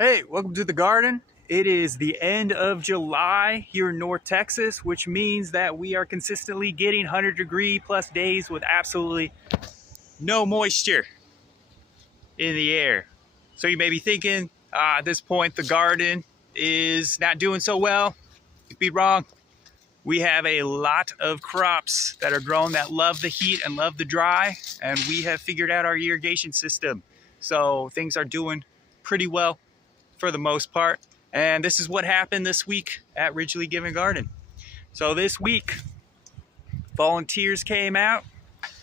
Hey, welcome to the garden. It is the end of July here in North Texas, which means that we are consistently getting 100-degree plus days with absolutely no moisture in the air. So you may be thinking, at this point, the garden is not doing so well. You'd be wrong. We have a lot of crops that are grown that love the heat and love the dry, and we have figured out our irrigation system. So things are doing pretty well for the most part. And this is what happened this week at Ridglea Giving Garden. So this week, volunteers came out,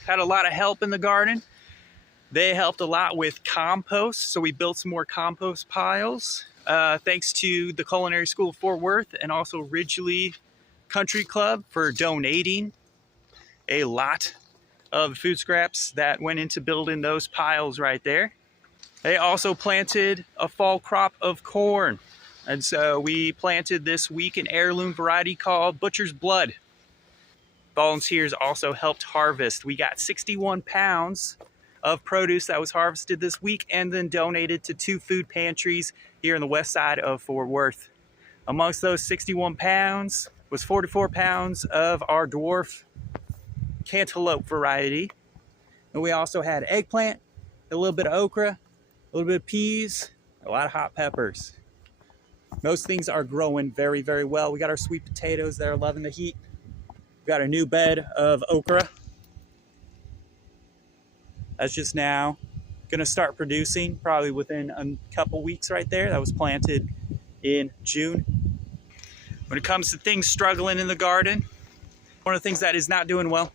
had a lot of help in the garden. They helped a lot with compost, so we built some more compost piles. Thanks to the Culinary School of Fort Worth and also Ridglea Country Club for donating a lot of food scraps that went into building those piles right there. They also planted a fall crop of corn. And so we planted this week an heirloom variety called Butcher's Blood. Volunteers also helped harvest. We got 61 pounds of produce that was harvested this week and then donated to 2 food pantries here on the west side of Fort Worth. Amongst those 61 pounds was 44 pounds of our dwarf cantaloupe variety. And we also had eggplant, a little bit of okra, a little bit of peas, a lot of hot peppers. Most things are growing very, very well. We got our sweet potatoes that are loving the heat. We got a new bed of okra. That's just now gonna start producing probably within a couple weeks right there. That was planted in June. When it comes to things struggling in the garden, one of the things that is not doing well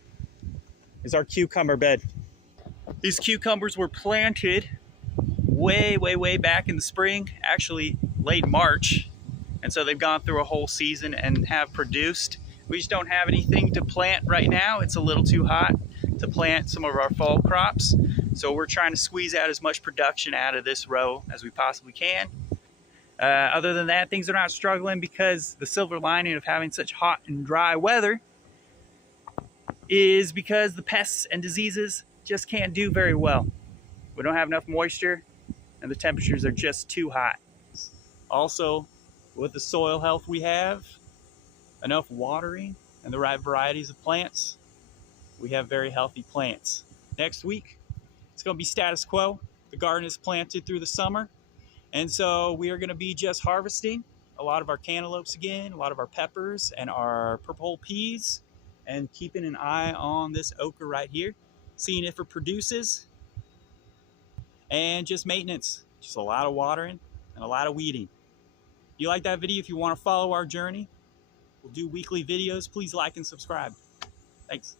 is our cucumber bed. These cucumbers were planted way back in the spring, actually late March. And so they've gone through a whole season and have produced. We just don't have anything to plant right now. It's a little too hot to plant some of our fall crops. So we're trying to squeeze out as much production out of this row as we possibly can. Other than that, things are not struggling because the silver lining of having such hot and dry weather is because the pests and diseases just can't do very well. We don't have enough moisture and the temperatures are just too hot. Also, with the soil health we have, enough watering and the right varieties of plants, we have very healthy plants. Next week, it's going to be status quo. The garden is planted through the summer. And so we are going to be just harvesting a lot of our cantaloupes again, a lot of our peppers and our purple peas, and keeping an eye on this okra right here, seeing if it produces, and just maintenance, just a lot of watering and a lot of weeding. If you like that video, if you want to follow our journey, we'll do weekly videos. Please like and subscribe. Thanks.